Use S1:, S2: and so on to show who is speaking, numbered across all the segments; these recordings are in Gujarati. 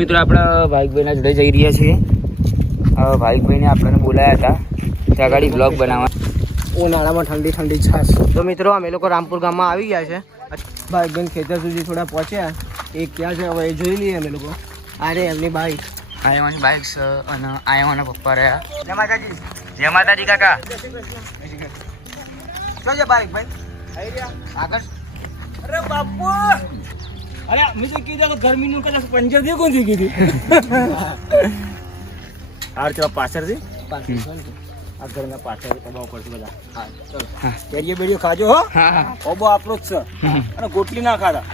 S1: મિત્રો આપણા ભાઈકભાઈના જોડે જઈ રહ્યા છીએ. ભાઈકભાઈને આપણને બોલાયા હતા. ત્યાં આગળ બ્લોગ બનાવવા.
S2: ઉનાળામાં ઠંડી ઠંડી છાશ તો મિત્રો અમે લોકો રામપુર ગામમાં આવી ગયા છે. ભાઈ બેન ખેતર સુધી થોડા પહોંચ્યા. એ ક્યાં છે હવે એ જોઈ લઈએ અમે લોકો. અરે એમની બાઈક
S1: આયવાની બાઇક છે અને આયવાના પપ્પા રહ્યા. જય માતાજી. જય માતાજી કાકા.
S2: છે બાઈક ભાઈ આગળ.
S3: અરે બાપુ! અરે મેં તો કીધું કે ગરમીનું કદાચ પંજર દે કોણ કીધી હાર ચલો પાછળથી આ ઘરના પાછળ દબાવ પડશે બધા. હા ચલો.
S1: હા.
S3: કેરીઓ બેરીઓ ખાજો હો. ઓબો આપણો જ છે. અને ગોટલી ના ખાતા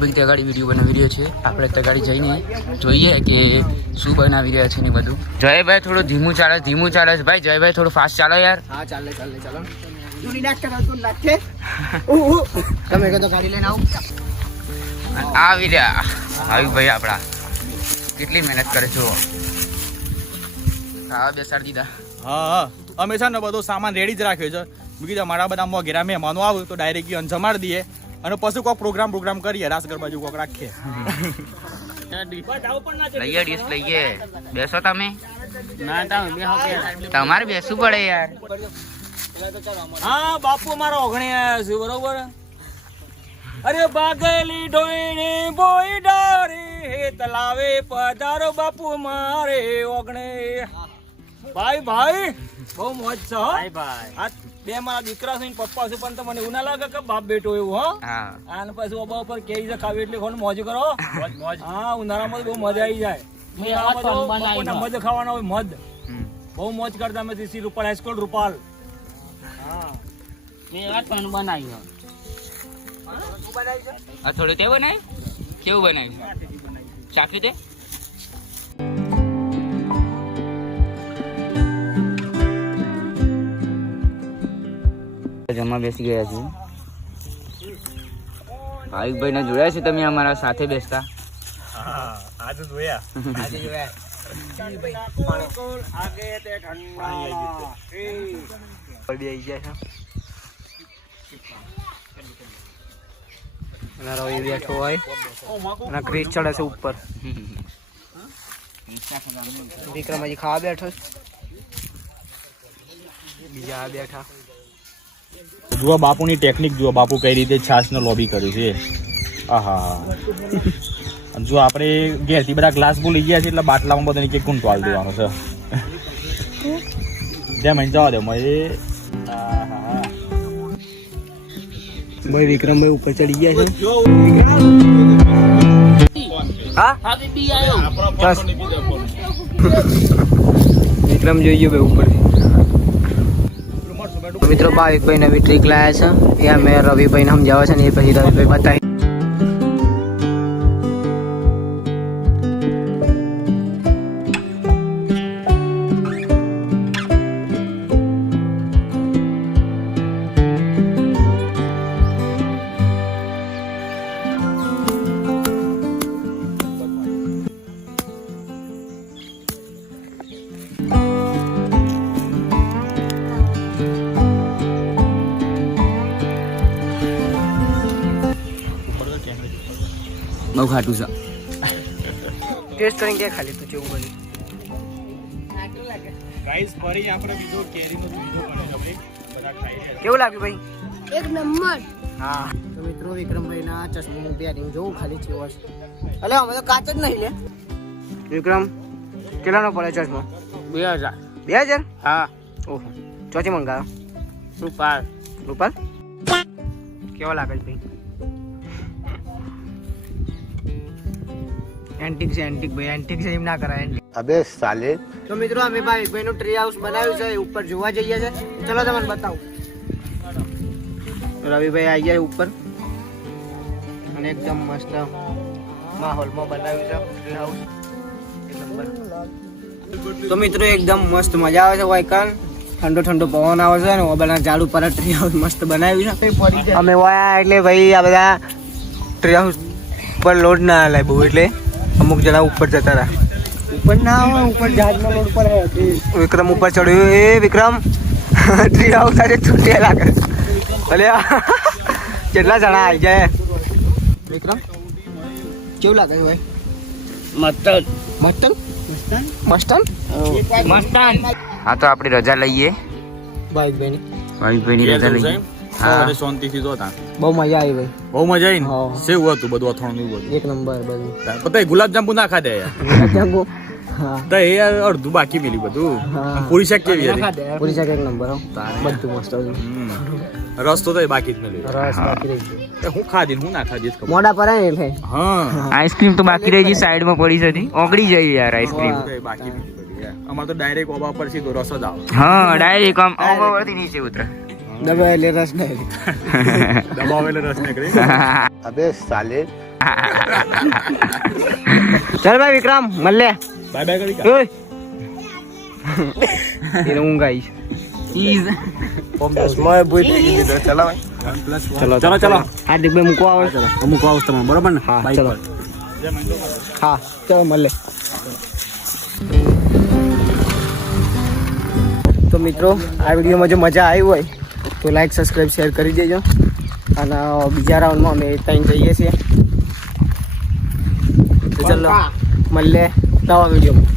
S1: ભાઈ તગાડી વીડિયો બનાવી રહ્યો છે. આપણે તગાડી જઈને જોઈએ કે શું બનાવી રહ્યા છે ને બધું. જયભાઈ થોડું ધીમું ચાલે ધીમું ચાલે છે. ભાઈ જયભાઈ થોડું ફાસ્ટ ચાલો યાર.
S2: હા ચાલે ચાલે ચાલો. તમે કહો તો ગાડી લઈને આવો.
S1: આવી રહ્યા. આવી ભાઈ આપણા. કેટલી મહેનત કરે છો હા બેસાડી દીધા.
S4: હા હા. અમે છે ને બધો સામાન રેડી જ રાખ્યો છે. કીધું મારા બધા ઘેરા મહેમાનો આવ્યું તો ડાયરેક્ટ ઈવન જમાડી દઈએ. અને પછી કોઈક પ્રોગ્રામ પ્રોગ્રામ કરીએ. રાસ ગરબા જેવું કોઈક રાખીએ.
S1: લઈએ ડીશ લઈએ. બેસો તમે
S3: ના તમે.
S1: તમારે બેસવું પડે યાર.
S3: હા બાપુ મારો ઓગણી આવ્યા છે બરોબર? અરે બાગેલી ડોઈની બોઈ ડારી હે તલાવે પધારો બાપુ મારે ઓગણે. ભાઈ ભાઈ બહુ મોજ છે ભાઈ ભાઈ. આ બે મારા દીકરા છે ને પપ્પા છે પણ તો મને એવું ના લાગે કે બાપ બેટો એવું હો?
S1: હા.
S3: અને પછી ઓબા ઉપર કેરી છે ખાવી એટલે કોણ મોજ કરો. હા ઉનાળામાં તો બહુ મજા આવી જાય. મધ ખાવાના હોય મધ. બહુ મોજ કરતા અમે સીસી રૂપાલ હાઈસ્કૂલ રૂપાલ.
S1: આ થોડું તે બનાવ્યું કેવું બનાવ્યું ચાખ્યું તે જમવા બેસી ગયા છીએ. ભાવિકભાઈ ને જોયા છે તમે અમારા સાથે બેસતા.
S4: આજે જોયા.
S2: આજે જોયા.
S3: આગે તે ઠંડા એ.
S2: બી આવી ગયા છે. અને રવિ બેઠો હોય? અને ક્રિસ ચડે છે ઉપર. વિક્રમ હજી ખાવા બેઠો છે. બીજા આ બેઠા.
S4: જુઓ બાપુની ટેકનિક જુઓ બાપુ કઈ રીતે છાસનો લોબી કર્યું છે. આહા. અને જો આપણે ઘેરથી બધા ગ્લાસ ભૂલી ગયા છે એટલે બાટલામાં બધાને નીચે કુંટવાલ આલ દેવાનો છે. જેમ અહીં જવા દે મેં
S2: ભાઈ વિક્રમભાઈ ઉપર ચડી ગયા છે. વિક્રમ જોઈ ગયો ભાઈ ઉપર. મિત્રો ભાવિકભાઈ નવી ટ્રીક લાયા છે. એ રવિભાઈ રવિભાઈને સમજાવે છે ને એ પછી રવિભાઈ બતાવી.
S1: બહુ ખાટું છે.
S2: ટેસ્ટ કરીને કે ખાલી તું જેવું બની?
S4: ગાઈસ ફરી આપણે બીજો કેરીનો બીજો બને આપણે બધા ખાઈ
S2: કેવું લાગ્યું ભાઈ?
S5: એક નંબર.
S2: હા. તો મિત્રો વિક્રમભાઈ ના ચશ્મા નું પહેરી હું જોઉં ખાલી છે વર્ષ અલે અમે તો કાચ જ નહીં લે. વિક્રમ કેટલાનો પડે ચશ્મો?
S3: બે હજાર.
S2: બે હજાર?
S3: હા.
S2: ઓહો. ચોથી મંગાવ્યો
S3: રૂપાલ.
S2: રૂપાલ? કેવો લાગે છે ભાઈ? એન્ટિક છે એન્ટિક ભાઈ એન્ટિક છે એમ ના કરાય એન્ટિક
S6: અબે સાલે.
S2: તો મિત્રો અમે ભાઈ ભાઈ નું ટ્રી હાઉસ બનાવ્યું છે ઉપર જોવા જઈએ છે. ચલો તમને બતાવું. રવિભાઈ આવી ગયા ઉપર. અને એકદમ મસ્ત માહોલમાં બનાવ્યું છે ટ્રી હાઉસ એક નંબર. તો મિત્રો એકદમ મસ્ત મજા આવે છે વાયકન ઠંડો ઠંડો પવન આવે છે ને બધા ઝાડ ઉપર ટ્રી હાઉસ મસ્ત બનાવ્યું છે. અમે વાયા એટલે ભાઈ આ બધા ટ્રી હાઉસ પર લોડ ના હલાય બહુ એટલે. અમુક જણા ઉપર જતા રહ્યા. ઉપર ના આવે ઉપર જહાજમાં લોડ પર વિક્રમ ઉપર ચડ્યો. એ વિક્રમ. ટ્રી હાઉસ આજે છૂટે લાગે ભલે કેટલા જણા આવી જાય? વિક્રમ કેવું લાગે છે ભાઈ?
S1: મસ્તન
S2: મસ્તન મસ્તન
S1: મસ્તન હા તો આપણે રજા લઈએ.
S2: બાઈક ભાઈ
S1: ભાવિકભાઈની રજા લઈએ.
S4: સવારે શાંતિથી જો તા
S2: બહુ મજા આવી ભાઈ.
S4: બહુ મજા આવી. ને સેવું હતું બધું અથાણું બધું?
S2: એક નંબર બધું.
S4: પતા ગુલાબજાંબુ ના ખાધે
S2: ગુલાબજાંબુ
S4: તો એ અડધું બાકી મિલી બધું. પૂરી શાક કેવી હતી?
S2: પૂરી શાક એક નંબર બધું મસ્ત હતું.
S4: રસ તો બાકી જ મળ્યો
S2: રસ બાકી રહી ગયો.
S4: હું ખાધી હું ના ખાધી એ જ ખબર.
S2: મોઢા પર એટલે
S4: હા.
S1: આઈસ્ક્રીમ તો બાકી રહી ગઈ સાઈડમાં પડી હતી. ઓગળી જાય યાર આઈસ્ક્રીમ.
S4: બાકી અમારે તો ડાયરેક્ટ ઓબા પર સીધો રસ જ આવે.
S1: હા ડાયરેક્ટ આમ ઉપરથી નીચે ઉતરે.
S2: એટલે રસ નહીં.
S4: દબાવેલો રસ નીકળે
S2: ચાલ ભાઈ વિક્રમ મળે
S4: બાય બાય કરી કા?
S2: ઓય. એને હું ગાઈશ
S1: ઈઝ
S2: ચલો
S4: ચલો ચલો.
S2: હાર્દિક ભાઈ મૂકવા આવે. મૂકવા આવું તમે બરોબર ને? હા ચલો. હા ચલો મળે તો મિત્રો આ વિડીયોમાં જો મજા આવી હોય તો લાઈક સબસ્ક્રાઈબ શેર કરી દેજો. અને બીજા રાઉન્ડમાં અમે ત્યાં જઈએ છીએ. ચાલો ચલો મળીએ નવા વિડીયોમાં